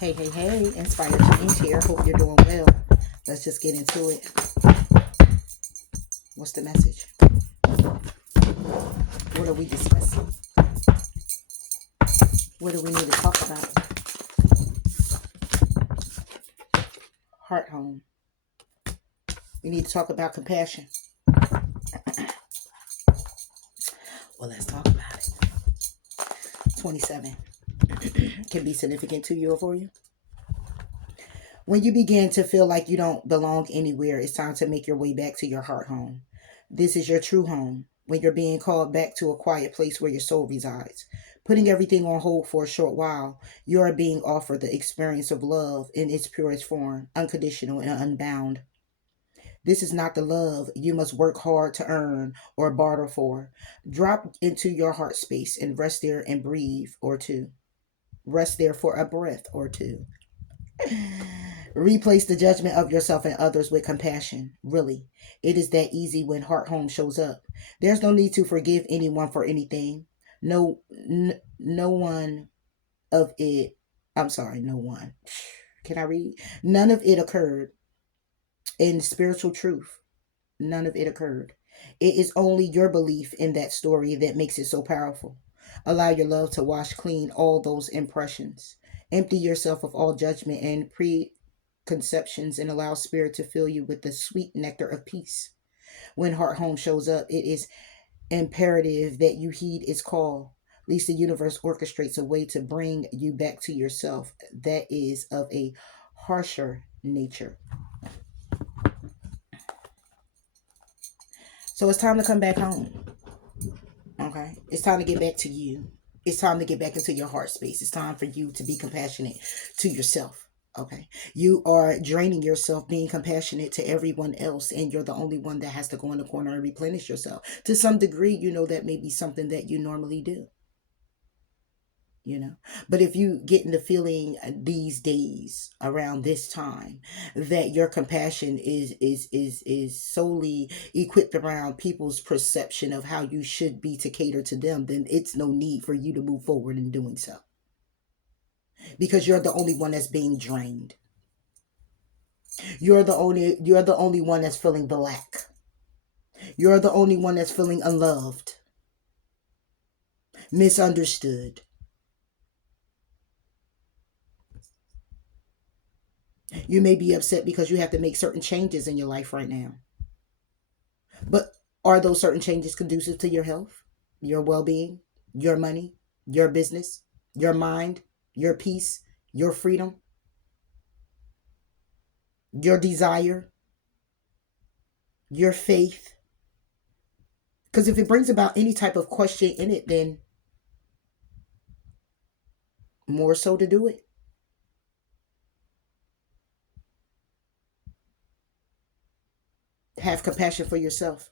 Hey, hey, hey, Inspired Change here. Hope you're doing well. Let's just get into it. What's the message? What are we discussing? What do we need to talk about? Heart home. We need to talk about compassion. Well, let's talk about it. 27 can be significant to you or for you. When you begin to feel like you don't belong anywhere, it's time to make your way back to your heart home. This is your true home. When you're being called back to a quiet place where your soul resides. Putting everything on hold for a short while, you are being offered the experience of love in its purest form, unconditional and unbound. This is not the love you must work hard to earn or barter for. Drop into your heart space and rest there and breathe or two. Rest there for a breath or two. Replace the judgment of yourself and others with compassion. Really, it is that easy when heart home shows up. There's no need to forgive anyone for anything. No one of it. I'm sorry, no one. Can I read? None of it occurred in spiritual truth. None of it occurred. It is only your belief in that story that makes it so powerful. Allow your love to wash clean all those impressions. Empty yourself of all judgment and preconceptions and allow spirit to fill you with the sweet nectar of peace. When Heart Home shows up, it is imperative that you heed its call. At least the universe orchestrates a way to bring you back to yourself that is of a harsher nature. So it's time to come back home. Okay? It's time to get back to you. It's time to get back into your heart space. It's time for you to be compassionate to yourself. Okay. You are draining yourself being compassionate to everyone else, and you're the only one that has to go in the corner and replenish yourself. To some degree, that may be something that you normally do. But if you get in the feeling these days around this time that your compassion is solely equipped around people's perception of how you should be to cater to them, then it's no need for you to move forward in doing so, because you're the only one that's being drained. You're the only one that's feeling the lack. You're the only one that's feeling unloved, misunderstood. You may be upset because you have to make certain changes in your life right now. But are those certain changes conducive to your health, your well being, your money, your business, your mind, your peace, your freedom, your desire, your faith? Because if it brings about any type of question in it, then more so to do it. Have compassion for yourself.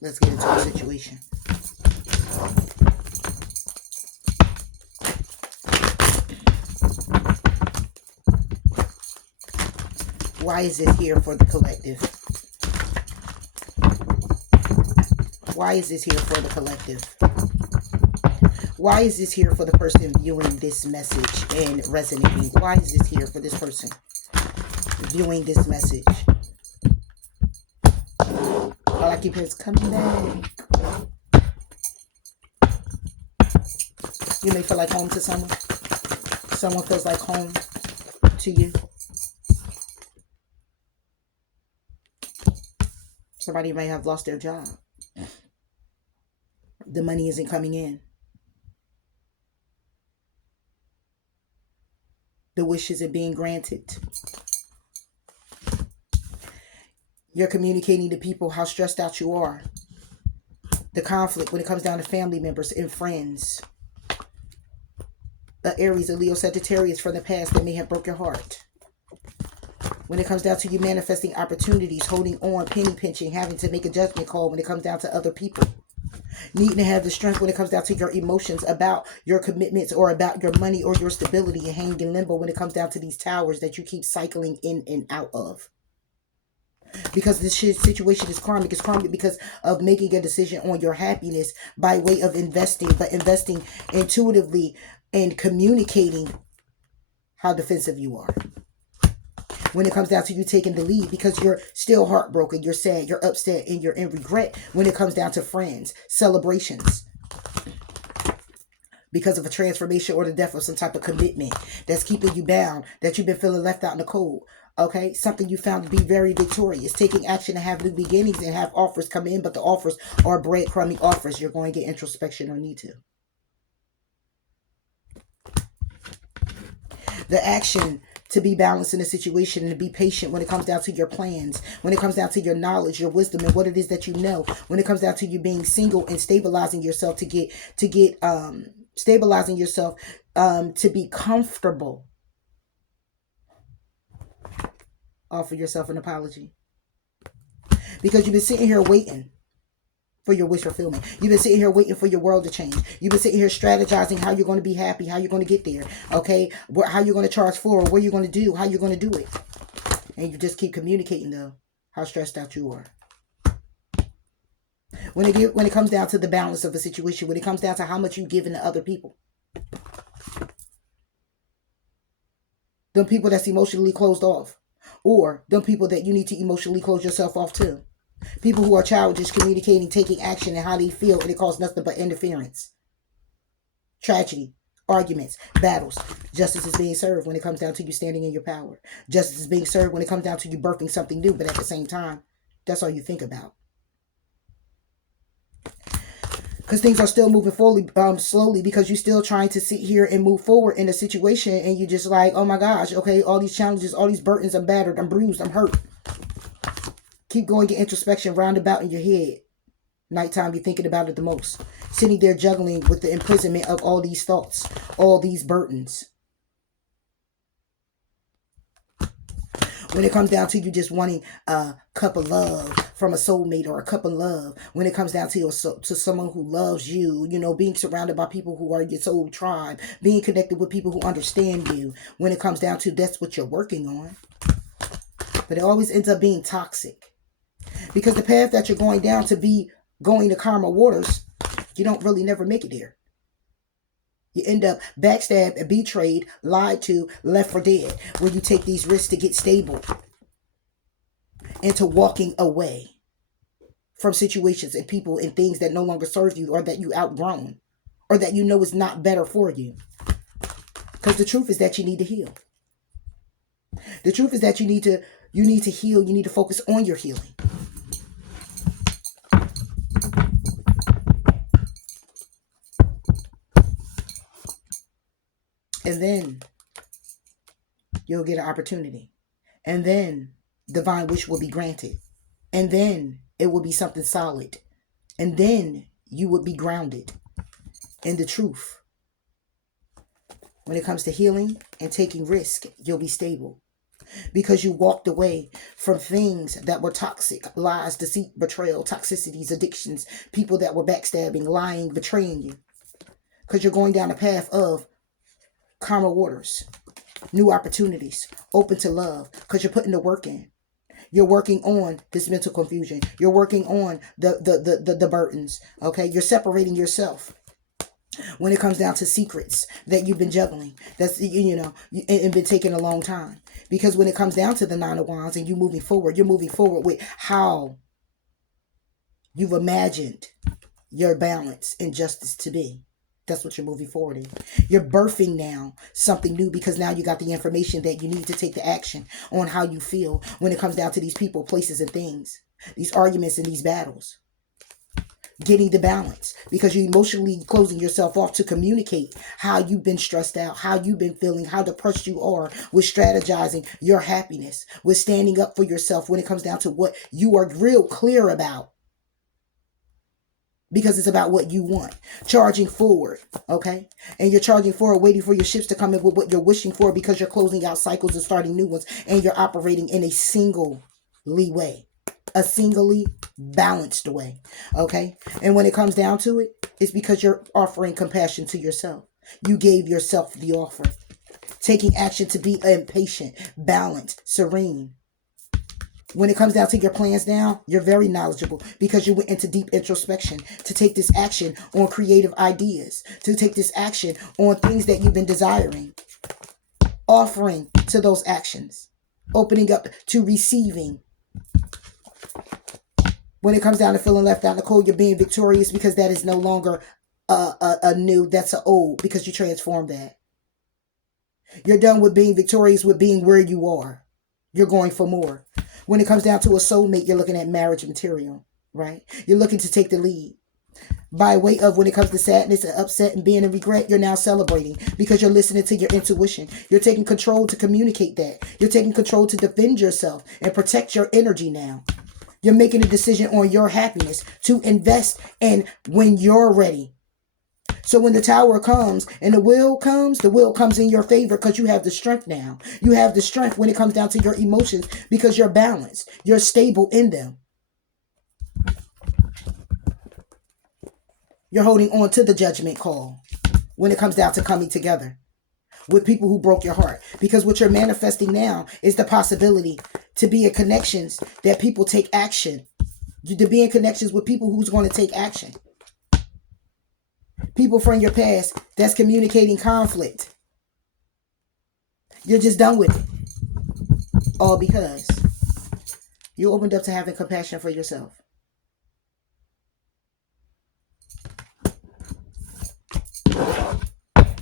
Let's get into the situation. Why is it here for the collective? Why is this here for the collective? Why is this here for the person viewing this message and resonating? Why is this here for this person viewing this message? All I keep hearing is coming back. You may feel like home to someone. Someone feels like home to you. Somebody may have lost their job. The money isn't coming in. The wish isn't being granted. You're communicating to people how stressed out you are. The conflict when it comes down to family members and friends. The Aries, a Leo, Sagittarius from the past that may have broke your heart. When it comes down to you manifesting opportunities, holding on, penny pinching, having to make a judgment call when it comes down to other people. Needing to have the strength when it comes down to your emotions about your commitments or about your money or your stability, and hanging in limbo when it comes down to these towers that you keep cycling in and out of. Because this situation is karmic. It's karmic because of making a decision on your happiness by way of investing, but investing intuitively and communicating how defensive you are. When it comes down to you taking the lead, because you're still heartbroken, you're sad, you're upset, and you're in regret when it comes down to friends, celebrations, because of a transformation or the death of some type of commitment that's keeping you bound, that you've been feeling left out in the cold. Okay, something you found to be very victorious, taking action to have new beginnings and have offers come in, but the offers are breadcrumbing offers. You're going to get introspection or need to. The action to be balanced in a situation and to be patient when it comes down to your plans, when it comes down to your knowledge, your wisdom, and what it is that you know, when it comes down to you being single and stabilizing yourself to be comfortable. Offer yourself an apology. Because you've been sitting here waiting for your wish fulfillment. You've been sitting here waiting for your world to change. You've been sitting here strategizing how you're going to be happy, how you're going to get there, okay? How you're going to charge forward, what you're going to do, how you're going to do it. And you just keep communicating, though, how stressed out you are. When it comes down to the balance of a situation, when it comes down to how much you've given to other people. Them people that's emotionally closed off. Or them people that you need to emotionally close yourself off to. People who are childish, communicating, taking action, and how they feel, and it causes nothing but interference. Tragedy, arguments, battles. Justice is being served when it comes down to you standing in your power. Justice is being served when it comes down to you birthing something new, but at the same time, that's all you think about. Because things are still moving forward, slowly, because you're still trying to sit here and move forward in a situation, and you just like, oh my gosh, okay, all these challenges, all these burdens, I'm battered, I'm bruised, I'm hurt. Keep going, get introspection roundabout in your head. Nighttime, you're thinking about it the most. Sitting there juggling with the imprisonment of all these thoughts, all these burdens. When it comes down to you just wanting a cup of love from a soulmate, or a cup of love, when it comes down to someone who loves you, being surrounded by people who are your soul tribe, being connected with people who understand you, when it comes down to that's what you're working on. But it always ends up being toxic. Because the path that you're going down to be going to karma waters, you don't really never make it there. You end up backstabbed, betrayed, lied to, left for dead, where you take these risks to get stable into walking away from situations and people and things that no longer serve you, or that you outgrown, or that you know is not better for you. Because the truth is that you need to heal. The truth is that you need to heal. You need to focus on your healing. And then you'll get an opportunity. And then divine wish will be granted. And then it will be something solid. And then you would be grounded in the truth. When it comes to healing and taking risk, you'll be stable. Because you walked away from things that were toxic. Lies, deceit, betrayal, toxicities, addictions. People that were backstabbing, lying, betraying you. Because you're going down a path of karma waters, new opportunities, open to love, because you're putting the work in. You're working on this mental confusion. You're working on the burdens. Okay, you're separating yourself. When it comes down to secrets that you've been juggling, that's and been taking a long time. Because when it comes down to the Nine of Wands and you moving forward, you're moving forward with how you've imagined your balance and justice to be. That's what you're moving forward in. You're birthing now something new, because now you got the information that you need to take the action on how you feel when it comes down to these people, places, and things. These arguments and these battles. Getting the balance, because you're emotionally closing yourself off to communicate how you've been stressed out, how you've been feeling, how depressed you are, with strategizing your happiness, with standing up for yourself when it comes down to what you are real clear about. Because it's about what you want. Charging forward, okay? And you're charging forward, waiting for your ships to come in with what you're wishing for, because you're closing out cycles and starting new ones. And you're operating in a single way. a singly balanced way. Okay. And when it comes down to it, it's because you're offering compassion to yourself. You gave yourself the offer. Taking action to be impatient, balanced, serene. When it comes down to your plans now, you're very knowledgeable because you went into deep introspection to take this action on creative ideas, to take this action on things that you've been desiring, offering to those actions, opening up to receiving. When it comes down to feeling left out in the cold, you're being victorious because that is no longer a new, that's a old, because you transformed that. You're done with being victorious with being where you are. You're going for more. When it comes down to a soulmate, you're looking at marriage material, right? You're looking to take the lead. By way of when it comes to sadness and upset and being in regret, you're now celebrating because you're listening to your intuition. You're taking control to communicate that. You're taking control to defend yourself and protect your energy now. You're making a decision on your happiness to invest in when you're ready. So when the tower comes and the will comes in your favor because you have the strength now. You have the strength when it comes down to your emotions because you're balanced. You're stable in them. You're holding on to the judgment call when it comes down to coming together with people who broke your heart. Because what you're manifesting now is the possibility to be in connections that people take action. To be in connections with people who's going to take action. People from your past that's communicating conflict. You're just done with it. All because you opened up to having compassion for yourself.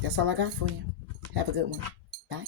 That's all I got for you. Have a good one. Bye.